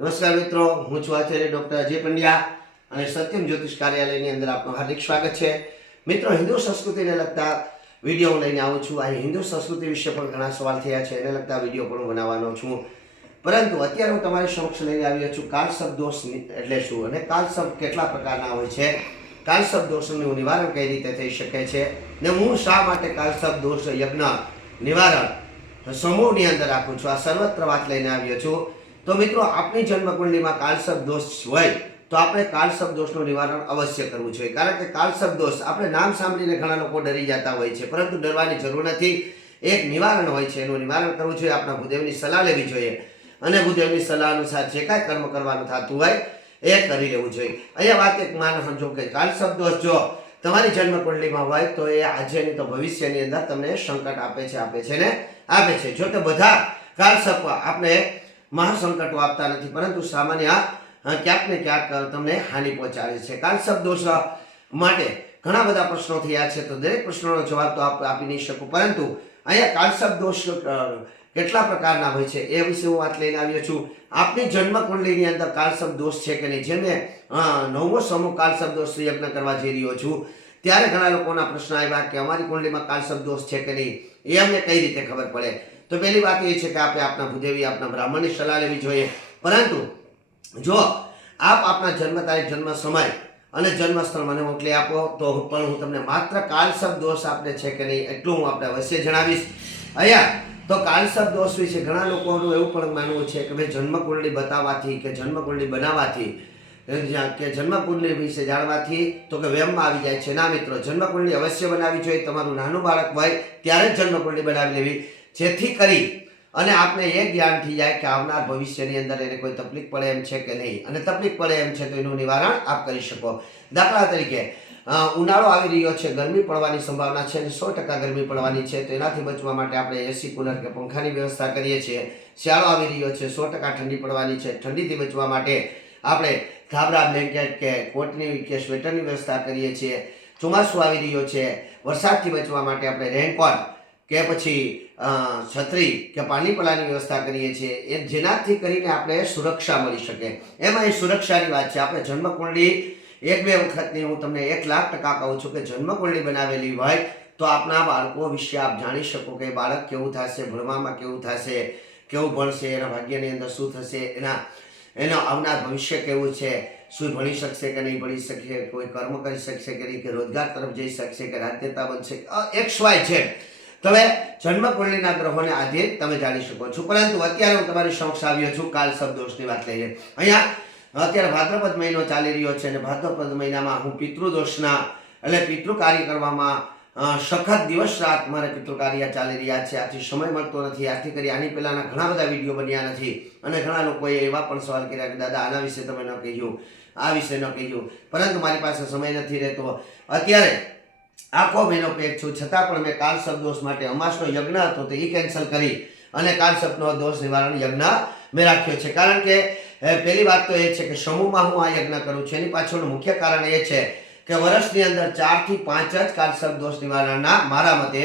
નમસ્કાર મિત્રો, હું છું આચાર્ય ડૉક્ટર અજય પંડ્યા અને સત્યમ જ્યોતિષ કાર્યાલયની અંદર આપનું હાર્દિક સ્વાગત છે. મિત્રો, હિન્દુ સંસ્કૃતિને લગતા વિડીયો લઈને આવું છું. આ હિન્દુ સંસ્કૃતિ વિશે પણ ઘણા સવાલ થયા છે, એને લગતા વિડીયો પણ બનાવવાનો છું. પરંતુ અત્યારે હું તમારી સમક્ષ લઈને આવ્યો છું કાળસર્પ દોષ એટલે શું અને કાળસર્પ કેટલા પ્રકારના હોય છે, કાળસર્પ દોષનું નિવારણ કઈ રીતે થઈ શકે છે ને હું શા માટે કાળસર્પ દોષ યજ્ઞ નિવારણ સમૂહની અંદર રાખું છું, આ સર્વત્ર વાત લઈને આવ્યો છું. તો મિત્રો, આપણી જન્મકુંડલીમાં કાળસર્પ દોષ હોય તો આપણે કાળસર્પ દોષનું નિવારણ અવશ્ય કરવું જોઈએ. કારણ કે કાળસર્પ દોષ આપણે નામ સાંભળીને ઘણા લોકો ડરી જતા હોય છે, પરંતુ ડરવાની જરૂર નથી. એક નિવારણ હોય છે, એનું નિવારણ કરવું જોઈએ. આપણા ભૂદેવની સલાહ લેવી જોઈએ અને ભૂદેવની સલાહ અનુસાર જે કાંઈ કર્મ કરવાનું થતું હોય એ કરી લેવું જોઈએ. અહીંયા વાત એક માન સમજો કે કાળસર્પ દોષ જો તમારી જન્મકુંડલીમાં હોય તો એ આજે નહીં તો ભવિષ્યની અંદર તમને સંકટ આપે છે ને આપે છે. જો કે બધા કાળસર્પ આપણે મહાસંકટો આપતા નથી, પરંતુ સામાન્ય ક્યાંક ને ક્યાંક તમને હાનિ પહોંચાડે છે. કાળસર્પ દોષ માટે ઘણા બધા પ્રશ્નો થયા છે, તો દરેક પ્રશ્નોનો જવાબ તો આપી નહીં શકું, પરંતુ અહીંયા કાળસર્પ દોષ કેટલા પ્રકારના હોય છે એ વિશે હું વાત લઈને આવ્યો છું. આપની જન્મકુંડલીની અંદર કાળસર્પ દોષ છે કે નહીં, જે મેં 9મો સમૂહ કાળસર્પ દોષ યજ્ઞ કરવા જઈ રહ્યો છું, ત્યારે ઘણા લોકોના પ્રશ્ન આવ્યા કે અમારી કુંડલીમાં કાળસર્પ દોષ છે કે નહીં, એ અમને કઈ રીતે ખબર પડે. તો પહેલી વાત એ છે કે આપણે આપણા ભૂદેવી, આપણા બ્રાહ્મણની સલાહ લેવી જોઈએ. પરંતુ જો આપ આપના જન્મ તારીખ, જન્મ સમય અને જન્મસ્થળ મને મોકલી આપો તો પણ હું તમને માત્ર કાળસર્પ દોષ આપણે છે કે નહીં એટલું હું આપણે અવશ્ય જણાવીશ. અહીંયા તો કાળસર્પ દોષ વિશે ઘણા લોકોનું એવું પણ માનવું છે કે ભાઈ જન્મકુંડલી બતાવવાથી કે જન્મકુંડલી બનાવવાથી કે જન્મકુંડલી વિશે જાણવાથી તો કે વહેમમાં આવી જાય છે. ના મિત્રો, જન્મકુંડલી અવશ્ય બનાવવી જોઈએ. તમારું નાનું બાળક હોય ત્યારે જ જન્મકુંડલી બનાવી લેવી, જેથી કરી અને આપને એ જ્ઞાન થઈ જાય કે આવનાર ભવિષ્યની અંદર એને કોઈ તકલીફ પડે એમ છે કે નહીં, અને તકલીફ પડે એમ છે તો એનું નિવારણ આપ કરી શકો. દાખલા તરીકે ઉનાળો આવી રહ્યો છે, ગરમી પડવાની સંભાવના છે અને 100% ગરમી પડવાની છે, તો એનાથી બચવા માટે આપણે એસી, કુલર કે પંખાની વ્યવસ્થા કરીએ છીએ. શિયાળો આવી રહ્યો છે, 100% ઠંડી પડવાની છે, ઠંડીથી બચવા માટે આપણે ધાબળા, બ્લેન્કેટ કે કોટની કે સ્વેટરની વ્યવસ્થા કરીએ છીએ. ચોમાસું આવી રહ્યો છે, વરસાદથી બચવા માટે આપણે રેનકોટ કે પછી છત્રી કે પાણી પલાની વ્યવસ્થા કરીએ છીએ, એ જેનાથી કરીને આપણે સુરક્ષા મળી શકે. એમાં એ સુરક્ષાની વાત છે. આપણે જન્મકુંડલી 1-2 વખતની હું તમને 1,00,000% કહું છું કે જન્મકુંડલી બનાવેલી હોય તો આપણા બાળકો વિશે આપ જાણી શકો કે બાળક કેવું થશે, ભણવામાં કેવું થશે, કેવું ભણશે, એના ભાગ્યની અંદર શું થશે, એનો આવનાર ભવિષ્ય કેવું છે, શું ભણી શકશે કે નહીં ભણી શકશે, કોઈ કર્મ કરી શકશે કે નહીં, કે રોજગાર તરફ જઈ શકશે, કે રાજનેતા બનશે, XY છે. તમે જન્મકુંડલીના ગ્રહોને આધીન તમે જાણી શકો છો. પરંતુ અત્યારે હું તમારી સમક્ષ આવ્યો છું કાળસર્પ દોષની વાત લઈને. અહીંયા અત્યારે ભાદ્રપદ મહિનો ચાલી રહ્યો છે અને ભાદ્રપદ મહિનામાં હું પિતૃદોષના એટલે પિતૃ કાર્ય કરવામાં સખત દિવસ રાત મારે પિતૃ કાર્ય ચાલી રહ્યા છે. આથી સમય મળતો નથી. આથી કરી આની પહેલાના ઘણા બધા વિડીયો બન્યા નથી અને ઘણા લોકોએ એવા પણ સવાલ કર્યા કે દાદા આના વિશે તમે ન કહ્યું, આ વિશે ન કહ્યું, પરંતુ મારી પાસે સમય નથી રહેતો. અત્યારે આખો મહિનો પેક છું, છતાં પણ મેં કાળસર્પ દોષ માટે અમાસનો યજ્ઞ હતો તો એ કેન્સલ કરી અને કાળસર્પનો દોષ નિવારણ યજ્ઞ મેં રાખ્યો છે. કારણ કે પહેલી વાત તો એ છે કે સમૂહમાં હું આ યજ્ઞ કરું છું. એની પાછળનું મુખ્ય કારણ એ છે કે વર્ષની અંદર 4 થી 5 જ કાળસર્પ દોષ નિવારણના મારા મતે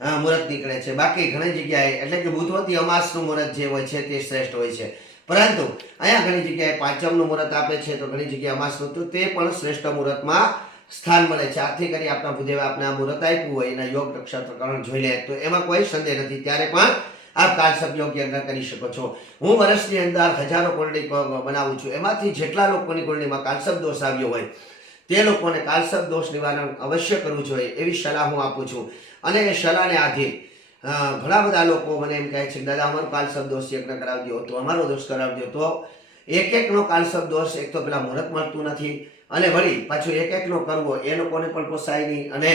મુહૂર્ત નીકળે છે. બાકી ઘણી જગ્યાએ એટલે કે બુધવતી અમાસનું મુહૂર્ત જે હોય છે તે શ્રેષ્ઠ હોય છે, પરંતુ અહીંયા ઘણી જગ્યાએ પાંચમનું મુહૂર્ત આપે છે, તો ઘણી જગ્યાએ અમાસનું, તો તે પણ શ્રેષ્ઠ મુહૂર્તમાં સ્થાન મળે છે. આથી કરી આપણા ભૂદેવે આપણે આ મુહૂર્ત આપ્યું હોય, એના યોગ નક્ષત્ર કરણ જોઈ લે તો એમાં કોઈ સંદેહ નથી, ત્યારે પણ આપ કાળસર્પ યોગ યજ્ઞ કરી શકો છો. હું વર્ષની અંદર હજારો કુંડલી બનાવું છું. એમાંથી જેટલા લોકોની કુંડલીમાં કાળસર્પ દોષ આવ્યો હોય તે લોકોને કાળસર્પ દોષ નિવારણ અવશ્ય કરવું જોઈએ એવી સલાહ હું આપું છું. અને એ સલાહને આધીન ઘણા બધા લોકો મને એમ કહે છે કે દાદા અમારો કાળસર્પ દોષ યજ્ઞ કરાવી દો, તો અમારો દોષ કરાવી દો. તો એક કાળસર્પ દોષ, એક તો પેલા મુહૂર્ત મળતું નથી અને વળી પાછો એક કરવો એ લોકોને પણ પોસાય નહીં, અને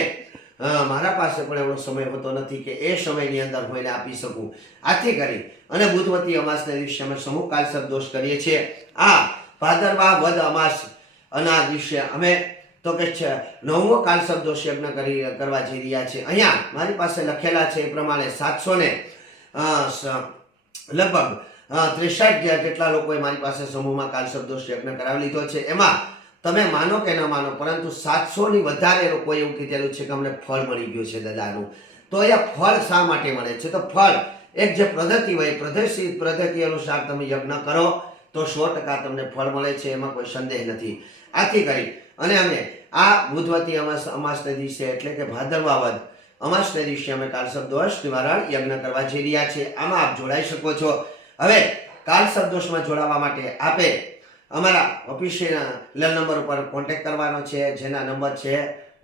મારા પાસે પણ એવો સમય હોતો નથી કે એ સમયની અંદર હું એને આપી શકું. આથી કરી અને બુધવતી અમાસના દિવસે અમે સમૂહ કાળસર્પ દોષ કરીએ છીએ. આ ભાદરવા વદ અમાસ ના દિવસે અમે તો કે 9મો કાળસર્પ દોષ યજ્ઞ કરવા જઈ રહ્યા છે. અહીંયા મારી પાસે લખેલા છે એ પ્રમાણે 700 લગભગ 63 જેટલા લોકોએ મારી પાસે સમૂહમાં કાળસર્પ દોષ યજ્ઞ કરાવી લીધો છે. એમાં તમે માનો કે ન માનો, પરંતુ 700ની વધારે લોકોએ એવું કીધેલું છે કે અમને ફળ મળી ગયું છે દાદાનું. તો એ ફળ શા માટે મળે છે? તો ફળ એક જે પદ્ધતિ હોય, પદ્ધતિ અનુસાર તમે યજ્ઞ કરો તો 100% તમને ફળ મળે છે, એમાં કોઈ સંદેહ નથી. આથી કરી અને અમે આ બુધવતી અમાસના દિવસે એટલે કે ભાદરવા વદ અમાસના દિવસે અમે કાળસર્પ દોષ નિવારણ યજ્ઞ કરવા જઈ રહ્યા છીએ. આમાં આપ જોડાઈ શકો છો. હવે કાળસર્પ દોષમાં જોડાવા માટે આપે અમારા ઓફિશિયલ નંબર ઉપર કોન્ટેક્ટ કરવાનો છે, જેના નંબર છે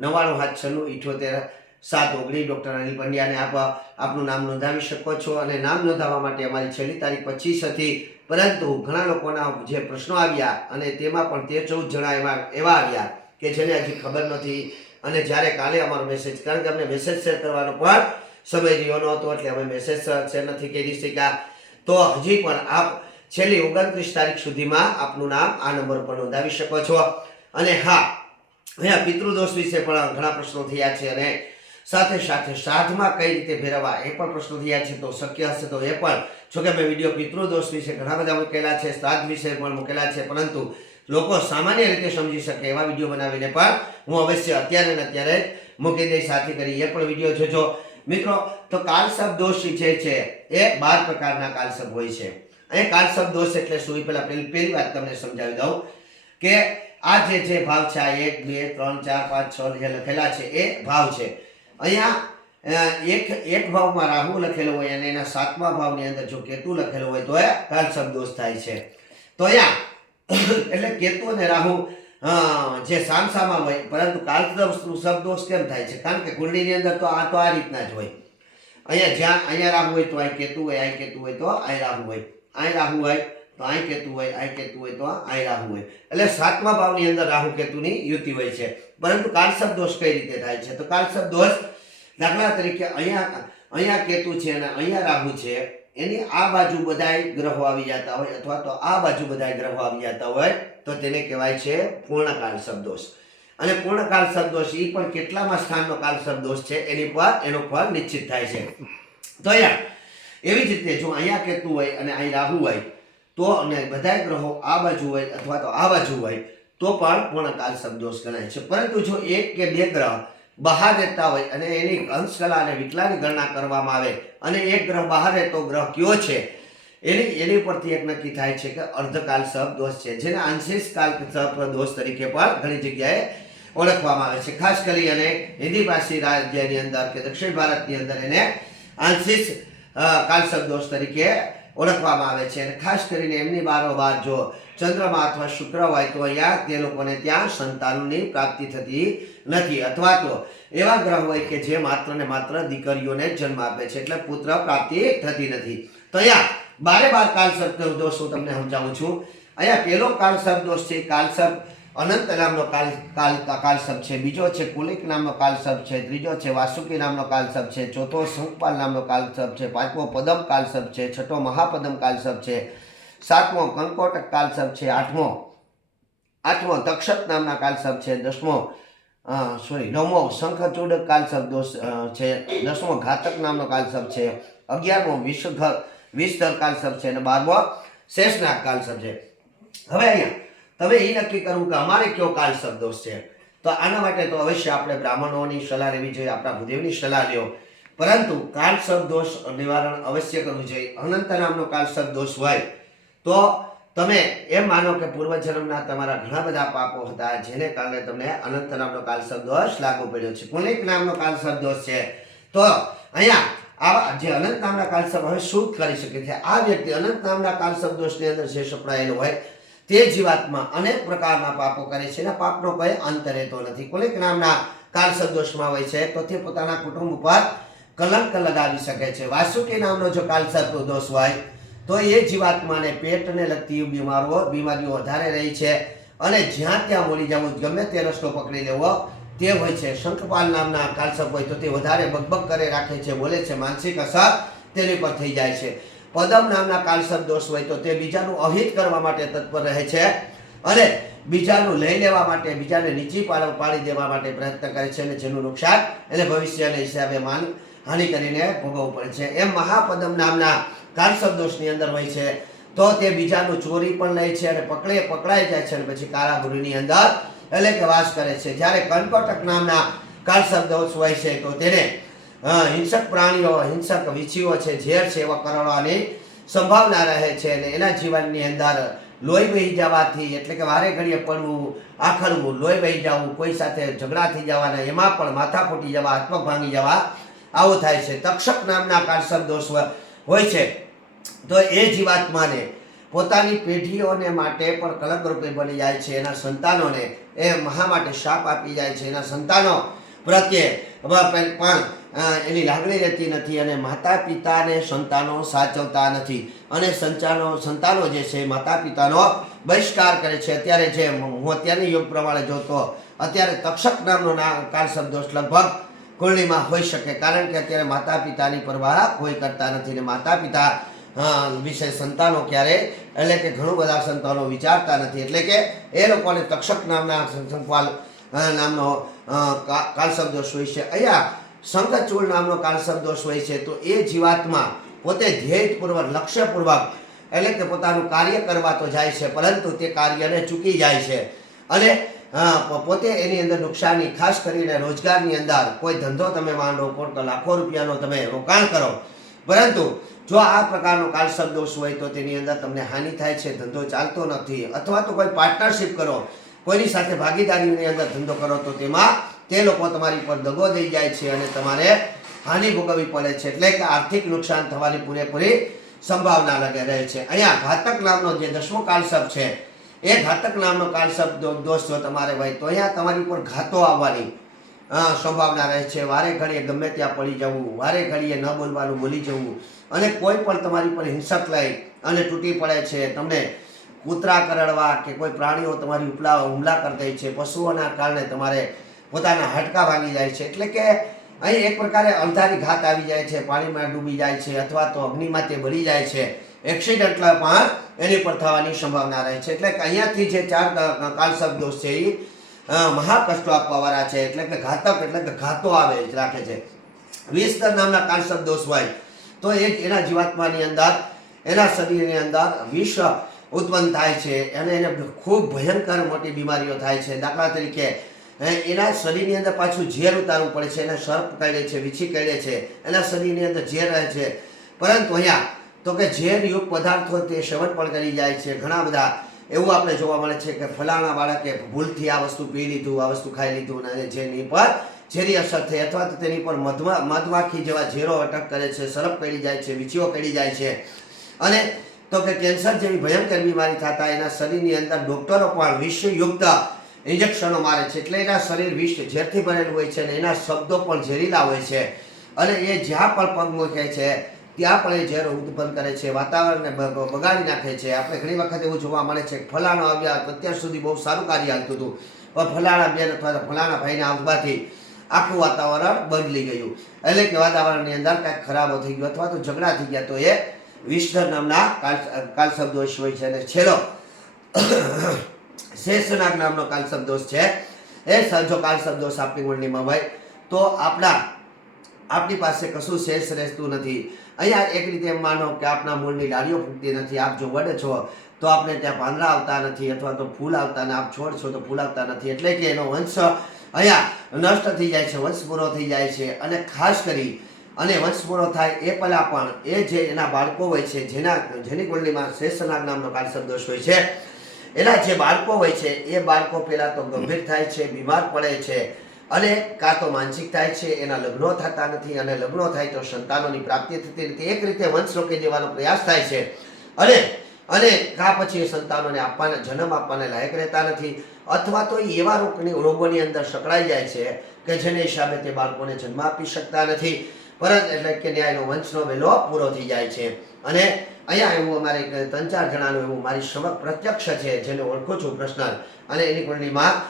9976787719. ડૉક્ટર અનિલ પંડ્યાને આપનું નામ નોંધાવી શકો છો. અને નામ નોંધાવવા માટે અમારી છેલ્લી તારીખ 25 હતી, પરંતુ ઘણા લોકોના જે પ્રશ્નો આવ્યા અને તેમાં પણ 13-14 જણા એવા આવ્યા કે જેને હજી ખબર નથી. અને જ્યારે કાલે અમારો મેસેજ, કારણ કે અમને મેસેજ શેર કરવાનો પણ સમય રહ્યો નહોતો એટલે અમે મેસેજ શેર નથી કરી શક્યા, તો હજી પણ આપ છેલ્લી 29 તારીખ સુધીમાં આપનું નામ આ નંબર પર નોંધાવી શકો છો. અને હા, અહીંયા પિતૃદોષ વિશે પણ ઘણા પ્રશ્નો થયા છે અને સાથે સાથે શ્રાદ્ધમાં કઈ રીતે ફેરવવા એ પણ પ્રશ્નો થયા છે. તો શક્ય હશે તો એ પણ, જોકે મેં વિડીયો પિતૃદોષ વિશે ઘણા બધા મૂકેલા છે, શ્રાદ્ધ વિશે પણ મૂકેલા છે, પરંતુ લોકો સામાન્ય રીતે સમજી શકે એવા વિડીયો બનાવીને પણ હું અવશ્ય અત્યારે ને અત્યારે મૂકી દઈશ. સાથે કરી એ પણ વિડીયો જોજો મિત્રો. તો કાળસર્પ દોષ જે છે એ 12 પ્રકારના કાળસર્પ હોય છે. અહીં કાળસર્પ દોષ એટલે શું, પહેલા પહેલી વાત તમને સમજાવી દઉં કે આ જે ભાવ છે, આ 1 2 3 4 5 6 જે લખેલા છે એ ભાવ છે. અહીંયા એક ભાવમાં રાહુ લખેલો હોય અને એના 7મા ભાવની અંદર જો કેતુ લખેલો હોય તો એ કાળસર્પ દોષ થાય છે. તો અહીંયા એટલે કેતુ અને રાહુ જે સામસામા હોય, પરંતુ કાળસર્પ દોષ કેમ થાય છે? કારણ કે કુંડળીની અંદર તો આ રીતના જ હોય. અહીંયા રાહુ હોય તો અહીં કેતુ હોય, અહીં કેતુ હોય તો અહીં રાહુ હોય, અહીં રાહુ હોય તો અહીં કેતુ હોય, અહીં કેતુ હોય તો અહીં રાહુ હોય. એટલે 7મા ભાવની અંદર રાહુ કેતુની યુતિ હોય છે. પરંતુ કાળસર્પ દોષ કઈ રીતે થાય છે? તો કાળસર્પ દોષ દાખલા તરીકે અહીંયા કેતુ છે અને અહીંયા રાહુ છે, એની આ બાજુ બધાય ગ્રહો આવી જતા હોય અથવા તો આ બાજુ બધાય ગ્રહો આવી જતા હોય તો તેને કહેવાય છે પૂર્ણ કાળસર્પ દોષ. અને પૂર્ણ કાળસર્પ દોષ એ પણ કેટલામાં સ્થાનનો કાળસર્પ દોષ છે એનો ફળ નિશ્ચિત થાય છે. તો અહીંયા એવી જ રીતે જો અહીંયા કેતુ હોય અને અહીં રાહુ હોય તો અને બધાય ગ્રહો આ બાજુ હોય અથવા તો આ બાજુ હોય તો પણ પૂર્ણ કાળસર્પ દોષ ગણાય છે. પરંતુ જો 1 કે 2 ગ્રહ બહાર રહેતા હોય અને એની અંશકલા અને વિકલાની ગણના કરવામાં આવે અને એક ગ્રહ બહાર રહેતો ગ્રહ કયો છે એની પરથી એક નક્કી થાય છે કે અર્ધકાળસર્પ દોષ છે, જેને આંશિક કાળસર્પ દોષ તરીકે પણ ઘણી જગ્યાએ ઓળખવામાં આવે છે. ખાસ કરી અને હિન્દી ભાષી રાજ્યની અંદર કે દક્ષિણ ભારતની અંદર એને આંશિક કાળસર્પ દોષ તરીકે ઓળખવામાં આવે છે. અને ખાસ કરીને એમની બારોબાર જો ચંદ્રમાં અથવા શુક્ર હોય તો અહીંયા તે લોકોને ત્યાં સંતાનની પ્રાપ્તિ થતી નથી, અથવા તો એવા ગ્રહ હોય કે જે માત્ર ને માત્ર દીકરીઓને જન્મ આપે છે, એટલે પુત્ર પ્રાપ્તિ થતી નથી. તો અહીંયા 12 કાળસર્પ દોષ હું તમને સમજાવું છું. અહીંયા પહેલો કાળસર્પ દોષ છે કાળસર્પ અનંત નામનો કાળસર્પ છે, બીજો છે કુલિક નામનો કાળસર્પ છે, ત્રીજો છે વાસુકી નામનો કાળસર્પ છે, ચોથો શંખપાલ નામનો કાળસર્પ છે, પાંચમો પદમ કાળસર્પ છે, છઠ્ઠો મહાપદમ કાળસર્પ છે, સાતમો કંકોટક કાળસર્પ છે, આઠમો તક્ષક નામના કાળસર્પ છે, નવમો શંખચૂડ કાળસર્પ દોષ છે, 10મો ઘાતક નામનો કાળસર્પ છે, 11મો વિષધર કાળસર્પ છે અને 12મો શેષનાગ કાળસર્પ છે. હવે અહીંયા તમે એ નક્કી કરવું કે અમારે કયો કાળસર્પ દોષ છે. તો આના માટે તો અવશ્ય આપણે બ્રાહ્મણોની સલાહ લેવી જોઈએ, આપણા ભૂદેવની સલાહ લ્યો. પરંતુ કાળસર્પ દોષ નિવારણ અવશ્ય કરવું જોઈએ. અનંત નામનો કાળસર્પ દોષ હોય તો તમે એમ માનો કે પૂર્વજન્મના તમારા ઘણા બધા પાપો હતા જેને કારણે તમને અનંત નામનો કાળસર્પ દોષ લાગુ પડ્યો છે. કુલિક નામનો કાળસર્પ દોષ છે. તો અહીંયા આવા જે અનંત નામના કાળસર્પ હવે શું કરી શકે છે? આ વ્યક્તિ અનંત નામના કાળસર્પ દોષની અંદર જે સપડાયેલો હોય તે જીવાત્મા અનેક પ્રકારના પાપો કરે છે અને પાપનો કોઈ અંત રહેતો નથી. કુલિક નામના કાળસર્પ દોષમાં હોય છે તો તે પોતાના કુટુંબ ઉપર કલંક લગાવી શકે છે. વાસુકી નામનો જો કાળસર્પ દોષ હોય તો એ જીવાત્માને પેટને લગતી બીમારીઓ વધારે રહી છે અને જ્યાં ત્યાં બોલી જવું, ગમે તે રસ્તો પકડી લેવો તે હોય છે. શંખપાલ નામના કાળસર્પ હોય તો તે વધારે બકબક કરે રાખે છે, બોલે છે, માનસિક અસર તેની પર થઈ જાય છે. પદમ નામના કાળસર્પ દોષ હોય તો તે બીજાનું અહિત કરવા માટે તત્પર રહે છે અને બીજાનું લઈ લેવા માટે, બીજાને નીચી પાડી દેવા માટે પ્રયત્ન કરે છે અને જેનું નુકસાન એને ભવિષ્યના હિસાબે હાનિ કરીને ભોગવવું પડે છે. એમ મહાપદમ નામના કાળસર્પ દોષની અંદર હોય છે તો તે બીજાનું ચોરી પણ લે છે અને પકડાઈ જાય છે અને પછી કારાગૃહની અંદર એટલે કે વાસ કરે છે. જ્યારે કંકોટક નામના કાળસર્પ દોષ હોય છે તો તેને હિંસક પ્રાણીઓ, હિંસક વીછીઓ છે, ઝેર છે એવા કરડવાની સંભાવના રહે છે અને એના જીવનની અંદર લોહી વહી જવાથી, એટલે કે વારે ઘડીએ પડવું, આખડવું, લોહી વહી જવું, કોઈ સાથે ઝઘડા થઈ જવાના, એમાં પણ માથા ફૂટી જવા, હાથપગ ભાંગી જવા, આવું થાય છે. તક્ષક નામના કાળસર્પ દોષ હોય છે. તો એ જીવાત્માને પોતાની પેઢીઓને માટે પણ કલંકરૂપી બની જાય છે. એના સંતાનોને એ મહા માટે શાપ આપી જાય છે. એના સંતાનો પ્રત્યે પણ એની લાગણી રહેતી નથી અને માતા પિતાને સંતાનો સાચવતા નથી અને સંતાનો જે છે માતા પિતાનો બહિષ્કાર કરે છે. અત્યારે જે હું અત્યારની યુગ પ્રમાણે જોતો, અત્યારે તક્ષક નામનો કાળસર્પ દોષ લગભગ કુંડળીમાં હોઈ શકે, કારણ કે અત્યારે માતા પિતાની પરવાહ કોઈ કરતા નથી ને માતા પિતા વિશે સંતાનો ક્યારે, એટલે કે ઘણું બધા સંતાનો વિચારતા નથી, એટલે કે એ લોકોને તક્ષક નામનો કાળસર્પ દોષ હોય છે. અહીંયા શંખચૂડ નામનો કાળસર્પ દોષ હોય છે. તો એ જીવાત્મા પોતે ધ્યેયપૂર્વક, લક્ષ્યપૂર્વક, એટલે કે પોતાનું કાર્ય કરવા તો જાય છે, પરંતુ તે કાર્યને ચૂકી જાય છે અને પોતે એની અંદર નુકસાની, ખાસ કરીને રોજગારની અંદર કોઈ ધંધો તમે માંડો, કોઈ લાખો રૂપિયાનો તમે રોકાણ કરો, પરંતુ જો આ પ્રકારનો કાળસર્પ દોષ હોય તો તેની અંદર તમને હાનિ થાય છે, ધંધો ચાલતો નથી. અથવા તો કોઈ પાર્ટનરશિપ કરો, કોઈની સાથે ભાગીદારીની અંદર ધંધો કરો તો તેમાં તે લોકો તમારી પર દગો દઈ જાય છે અને તમારે હાનિ ભોગવવી પડે છે, એટલે કે આર્થિક નુકસાન થવાની પૂરેપૂરી સંભાવના રહે છે. અહીંયા ઘાતક નામનો જે 10મો કાળસર્પ છે, એ ઘાતક નામનો કાળસર્પ દોષ જો તમારે હોય તો અહીંયા તમારી પર ઘાતો આવવાની સંભાવના રહે છે. વારે ઘડીએ ગમે ત્યાં પડી જવું, વારે ઘડીએ ન બોલવાનું બોલી જવું અને કોઈ પણ તમારી પર હિંસક લઈ અને તૂટી પડે છે. તમને કૂતરા કરડવા કે કોઈ પ્રાણીઓ તમારી હુમલા કરી દે છે, પશુઓના કારણે તમારે પોતાના હાડકા ભાંગી જાય છે, એટલે કે અહીં એક પ્રકારે અંધારી ઘાત આવી જાય છે, પાણીમાં ડૂબી જાય છે અથવા તો અગ્નિમાં તે બળી જાય છે. એક્સિડન્ટ પણ એની પર થવાની સંભાવના રહે છે. એટલે કે અહીંયાથી જે 4 કાળસર્પ દોષ છે એ મહાકષ્ટો આપવાવાળા છે, એટલે કે ઘાતક, એટલે કે ઘાતો આવે રાખે છે. વિષધર નામના કાળસર્પ દોષ હોય તો એના જીવાત્માની અંદર, એના શરીરની અંદર વિષ ઉત્પન્ન થાય છે અને એને ખૂબ ભયંકર મોટી બીમારીઓ થાય છે. દાખલા તરીકે એના શરીરની અંદર પાછું ઝેર ઉતારવું પડે છે, એને સર્પ કરડે છે, વીછી કરડે છે, એના શરીરની અંદર ઝેર રહે છે, પરંતુ અહીંયા તો કે ઝેરયુક્ત પદાર્થો તે સેવન પણ કરી જાય છે. ઘણા બધા એવું આપણે જોવા મળે છે કે ફલાણા બાળકે ભૂલથી આ વસ્તુ પી લીધું, આ વસ્તુ ખાઈ લીધું અને જેની પર ઝેરી અસર થઈ, અથવા તો તેની પર મધમાખી જેવા ઝેરો અટક કરે છે, સર્પ કરડી જાય છે, વીછીઓ કરડી જાય છે અને તો કે કેન્સર જેવી ભયંકર બીમારી થતા એના શરીરની અંદર ડોક્ટરો પણ વિષયુક્ત ઇન્જેક્શનો મારે છે, એટલે એના શરીર વિષ ઝેરથી ભરેલું હોય છે અને એના શબ્દો પણ ઝેરીલા હોય છે અને એ જ્યાં પણ પગ મૂકે છે ત્યાં પણ એ ઝેર ઉત્પન્ન કરે છે, વાતાવરણને બગાડી નાખે છે. આપણે ઘણી વખત એવું જોવા મળે છે કે ફલાણો આવ્યા, અત્યાર સુધી બહુ સારું કાર્ય હાલતું હતું, પણ ફલાણા બેન અથવા તો ફલાણા ભાઈને આવવાથી આખું વાતાવરણ બદલી ગયું, એટલે કે વાતાવરણની અંદર કાંઈક ખરાબો થઈ ગયો અથવા તો ઝઘડા થઈ ગયા, તો એ વિષધર નામના કાળસર્પ દોષ હોય છે. અને છેલ્લો શેષનાગ નામનો કાળસર્પ દોષ છે. એ જો કાળસર્પ દોષ આપણી કુંડળીમાં હોય તો આપણી પાસે કશું શેષ રહેતું નથી. અહીંયા એક રીતે એમ માનો કે આપણા મૂળની ડાળીઓ ફૂટતી નથી, આપ જો વડ છો તો આપણે ત્યાં પાંદડા આવતા નથી અથવા તો ફૂલ આવતા, ને આપ છોડ છો તો ફૂલ આવતા નથી, એટલે કે એનો વંશ અહીંયા નષ્ટ થઈ જાય છે, વંશ પૂરો થઈ જાય છે. અને ખાસ કરી અને વંશ પૂરો થાય એ પહેલાં પણ એ જે એના બાળકો હોય છે, જેની કુંડળીમાં શેષનાગ નામનો કાળસર્પ દોષ હોય છે, એના જે બાળકો હોય છે એ બાળકો પહેલાં તો ગંભીર થાય છે, બીમાર પડે છે અને કાં તો માનસિક થાય છે, એના લગ્નો થતા નથી અને લગ્નો થાય તો સંતાનોની પ્રાપ્તિ થતી નથી. એક રીતે વંશ રોકી દેવાનો પ્રયાસ થાય છે અને કાં પછી એ સંતાનોને જન્મ આપવાને લાયક રહેતા નથી, અથવા તો એવા રોગોની અંદર સકળાઈ જાય છે કે જેને હિસાબે તે બાળકોને જન્મ આપી શકતા નથી, પરંતુ એટલે કે ન્યાયનો વંશનો વહેલો પૂરો થઈ જાય છે. અને અહીંયા એવું અમારે 3-4 જણાનું એવું મારી સમક્ષ પ્રત્યક્ષ છે, જેને ઓળખું છું પર્સનલ, અને એની કુંડળીમાં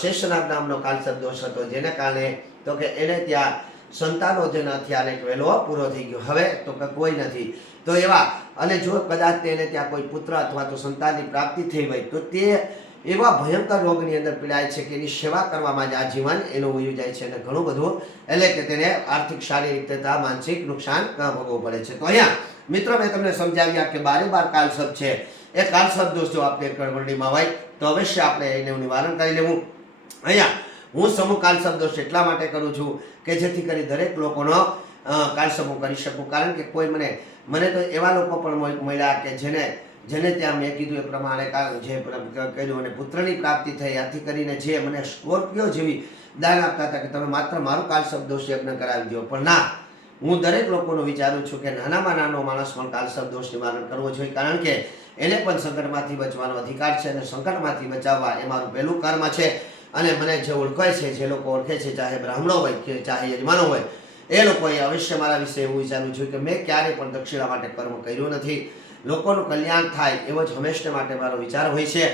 શેષનાગ નામનો કાળસર્પ દોષ હતો, જેને કારણે તો કે એને ત્યાં સંતાનો જે નથી આને વહેલો પૂરો થઈ ગયો, હવે તો કે કોઈ નથી. તો એવા અને જો કદાચ તેને ત્યાં કોઈ પુત્ર અથવા તો સંતાનની પ્રાપ્તિ થઈ હોય તો તે એવા ભયંકર રોગની અંદર પીડાય છે કે એની સેવા કરવામાં જ આ જીવન એનું વયું જાય છે અને ઘણું બધું, એટલે કે તેને આર્થિક, શારીરિક તથા માનસિક નુકસાન ભોગવવું પડે છે. તો અહીંયા મિત્રો મેં તમને સમજાવ્યા કે 12 કાળસર્પ છે, એ કાળસર્પ દોષ જો આપણે કુંડળીમાં હોય તો અવશ્ય આપણે એનું નિવારણ કરી લેવું. અહીંયા હું સમૂહ કાળસર્પ દોષ એટલા માટે કરું છું કે જેથી કરી દરેક લોકોનો કાલસર્પ હું કરી શકું. કારણ કે કોઈ મને તો એવા લોકો પણ મળ્યા કે જેને ત્યાં મેં કીધું એ પ્રમાણે જે કર્યું અને પુત્રની પ્રાપ્તિ થઈ. આથી કરીને જે મને સ્કોર્પિયો જેવી દાન આપતા હતા કે તમે માત્ર મારું કાલસર્પ દોષ યજ્ઞ કરાવી દો, પણ ના, હું દરેક લોકોનું વિચારું છું કે નાનામાં નાનો માણસ પણ કાલસર્પ દોષ નિવારણ કરવો જોઈએ. કારણ કે એને પણ સંકટમાંથી બચવાનો અધિકાર છે અને સંકટમાંથી બચાવવા એ મારું પહેલું કર્મ છે. અને મને જે ઓળખાય છે, જે લોકો ઓળખે છે, ચાહે બ્રાહ્મણો હોય કે ચાહે યજમાનો હોય, એ લોકોએ અવશ્ય મારા વિશે એવું વિચારવું જોઈએ કે મેં ક્યારેય પણ દક્ષિણા માટે કર્મ કર્યું નથી. લોકોનું કલ્યાણ થાય એવો જ હંમેશા માટે મારો વિચાર હોય છે.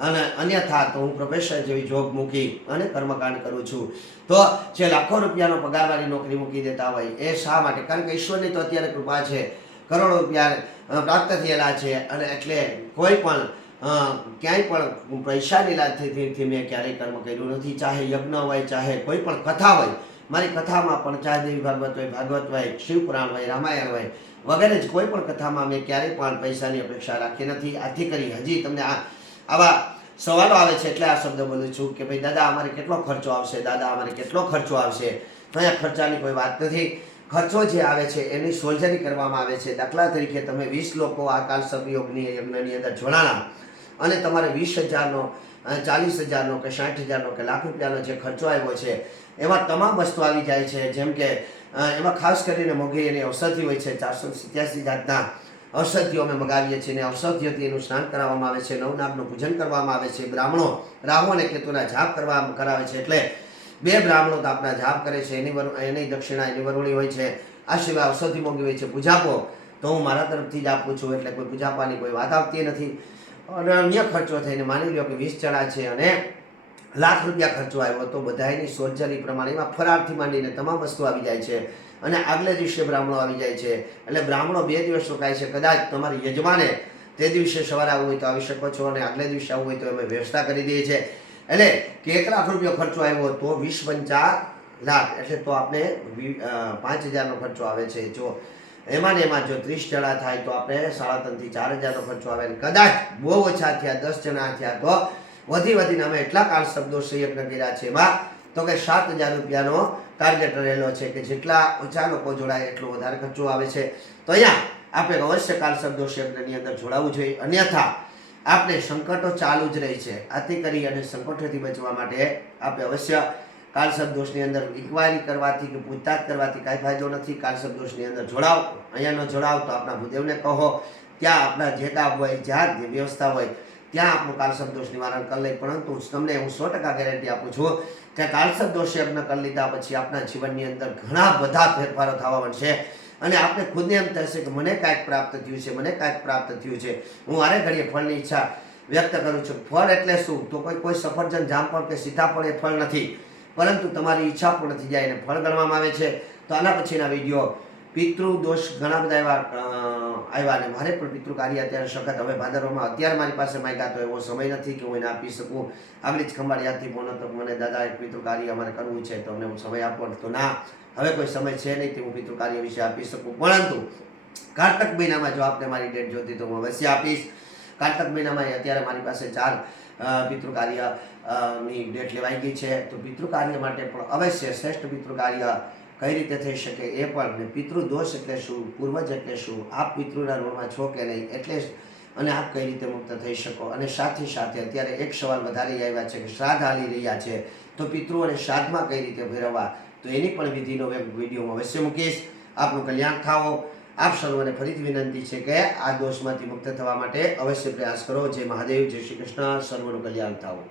અને અન્યથા તો હું પ્રોફેસર જેવી જોબ મૂકી અને કર્મકાંડ કરું છું. તો જે લાખો રૂપિયાનો પગારવાળી નોકરી મૂકી દેતા હોય એ શા માટે? કારણ કે ઈશ્વરની તો અત્યારે કૃપા છે, કરોડો રૂપિયા પ્રાપ્ત થયેલા છે. અને એટલે કોઈ પણ ક્યાંય પણ પૈસાની લાલચથી મેં ક્યારેય કર્મ કર્યું નથી. ચાહે યજ્ઞ હોય, ચાહે કોઈ પણ કથા હોય, મારી કથામાં પણ ચાહે દેવી ભાગવત હોય, શિવપુરાણ હોય, રામાયણ હોય વગેરે જ કોઈ પણ કથામાં મેં ક્યારેય પણ પૈસાની અપેક્ષા રાખી નથી. આથી કરી હજી તમને આવા સવાલો આવે છે એટલે આ શબ્દ બોલું છું કે ભાઈ દાદા અમારે કેટલો ખર્ચો આવશે, દાદા અમારે કેટલો ખર્ચો આવશે. તો અહીંયા ખર્ચાની કોઈ વાત નથી. ખર્ચો જે આવે છે એની સોલ્જરી કરવામાં આવે છે. દાખલા તરીકે તમે 20 લોકો આ કાલસર્પ યજ્ઞની અંદર જોડાણા અને તમારે 20,000નો 40,000નો કે 60,000નો કે લાખ રૂપિયાનો જે ખર્ચો આવ્યો છે એમાં તમામ વસ્તુ આવી જાય છે. જેમ કે એમાં ખાસ કરીને મોંઘી એની ઔષધિ હોય છે. 487 જાતના ઔષધિઓ અમે મગાવીએ છીએ અને ઔષધિઓથી એનું સ્નાન કરાવવામાં આવે છે, નવનાગનું પૂજન કરવામાં આવે છે. બ્રાહ્મણો રાહુ અને કેતુના જાપ કરાવે છે. એટલે 2 બ્રાહ્મણો તો આપણા જાપ કરે છે, એની દક્ષિણા એની વરુણી હોય છે. આ સિવાય ઔષધિ મોંઘી હોય છે. પૂજાપો તો હું મારા તરફથી જ આપું છું, એટલે કોઈ પૂજાપાની કોઈ વાત આવતી નથી. અને અન્ય ખર્ચો થઈને માની લો કે 20 જણા છે અને લાખ રૂપિયા ખર્ચો આવ્યો તો બધાની સોલ્જરી પ્રમાણે એમાં ફરાળથી માંડીને તમામ વસ્તુ આવી જાય છે. અને આગલે દિવસે બ્રાહ્મણો આવી જાય છે. એટલે બ્રાહ્મણો 2 દિવસ રોકાય છે. કદાચ તમારી યજમાને તે દિવસે સવારે આવવું હોય તો આવી શકો છો અને આગલે દિવસે આવવું હોય તો અમે વ્યવસ્થા કરી દઈએ છીએ. એટલે કે 1 લાખ રૂપિયા ખર્ચો આવ્યો તો 20 × 5 લાખ એટલે તો આપણે 5,000નો ખર્ચો આવે છે. જો એમાં જો 30 જણા થાય તો આપણે 3,500 થી 4,000નો ખર્ચો આવે. કદાચ બહુ ઓછા થયા, 10 જણા થયા તો વધીને અમે એટલા કાલસર્પ દોષ યજ્ઞ કર્યા છે એમાં તો કે 7,000 રૂપિયાનો ટાર્ગેટ રહેલો છે કે જેટલા ઓછા લોકો જોડાય એટલો વધારે ખર્ચો આવે છે. તો અહીંયા આપણે અવશ્ય કાલસર્પ દોષ યજ્ઞની અંદર જોડાવવું જોઈએ. અન્યથા આપણે સંકટો ચાલુ જ રહી છે. આથી કરી અને સંકટોથી બચવા માટે આપણે અવશ્ય કાલસર્પ દોષની અંદર ઇન્ક્વાયરી કરવાથી કે પૂછતાછ કરવાથી કાંઈ ફાયદો નથી. કાલસર્પ દોષની અંદર જોડાવ. અહીંયા ન જોડાવ તો આપણા ભૂદેવને કહો, ત્યાં આપણા જે કામ હોય, જ્યાં જે વ્યવસ્થા હોય ત્યાં આપણું કાલસર્પ દોષ નિવારણ કરી લઈ. પરંતુ તમને હું 100% ગેરંટી આપું છું કે કાલસર્પ દોષ યજ્ઞ કરી લીધા પછી આપણા જીવનની અંદર ઘણા બધા ફેરફારો થવા મળશે. અને આપણે ખુદને એમ થશે કે મને કાંઈક પ્રાપ્ત થયું છે, મને કાંઈક પ્રાપ્ત થયું છે. હું વારે ઘડીએ ફળની ઈચ્છા વ્યક્ત કરું છું. ફળ એટલે શું? તો કોઈ સફરજન, જામફળ કે સીતાફળ એ ફળ નથી, પરંતુ તમારી ઈચ્છા પૂર્ણ થઈ જાય એને ફળ ગણવામાં આવે છે. તો આના પછીના વિડીયો પિતૃ દોષ ઘણા બધા એવા આવ્યા અને મારે પણ પિતૃ કાર્ય અત્યારે સખત હવે ભાદરવામાં અત્યારે મારી પાસે માંગ્યા તો એવો સમય નથી કે હું એને આપી શકું. આગળ જ ખંભાળિયાથી ફોન હતો મને દાદા એક પિતૃ કાર્ય અમારે કરવું છે તો અમને હું સમય આપો. તો ના, હવે કોઈ સમય છે નહીં કે હું પિતૃ કાર્ય વિશે આપી શકું. પરંતુ કારતક મહિનામાં જો આપને મારી ડેટ જોતી તો હું અવશ્ય આપીશ. કારતક મહિનામાં અત્યારે મારી પાસે 4 પિતૃ કાર્યની ડેટ લેવાઈ ગઈ છે. તો પિતૃ કાર્ય માટે પણ અવશ્ય શ્રેષ્ઠ પિતૃ કાર્ય કઈ રીતે થઈ શકે એ પણ, પિતૃ દોષ એટલે શું, પૂર્વજ એટલે શું, આપ પિતૃના ઋણમાં છો કે નહીં એટલે અને આપ કઈ રીતે મુક્ત થઈ શકો. અને સાથે અત્યારે એક સવાલ વધારે આવ્યા છે કે શ્રાદ્ધ હાલી રહ્યા છે તો પિતૃઓને શ્રાદ્ધમાં કઈ રીતે ભેરવવા, તો એની પણ વિધિનો વિડીયો અવશ્ય મૂકીશ. આપનું કલ્યાણ થાવો. આપ સર્વને ફરીથી વિનંતી છે કે આ દોષમાંથી મુક્ત થવા માટે અવશ્ય પ્રયાસ કરો. જય મહાદેવ, જય શ્રી કૃષ્ણ. સર્વનું કલ્યાણ થાવો.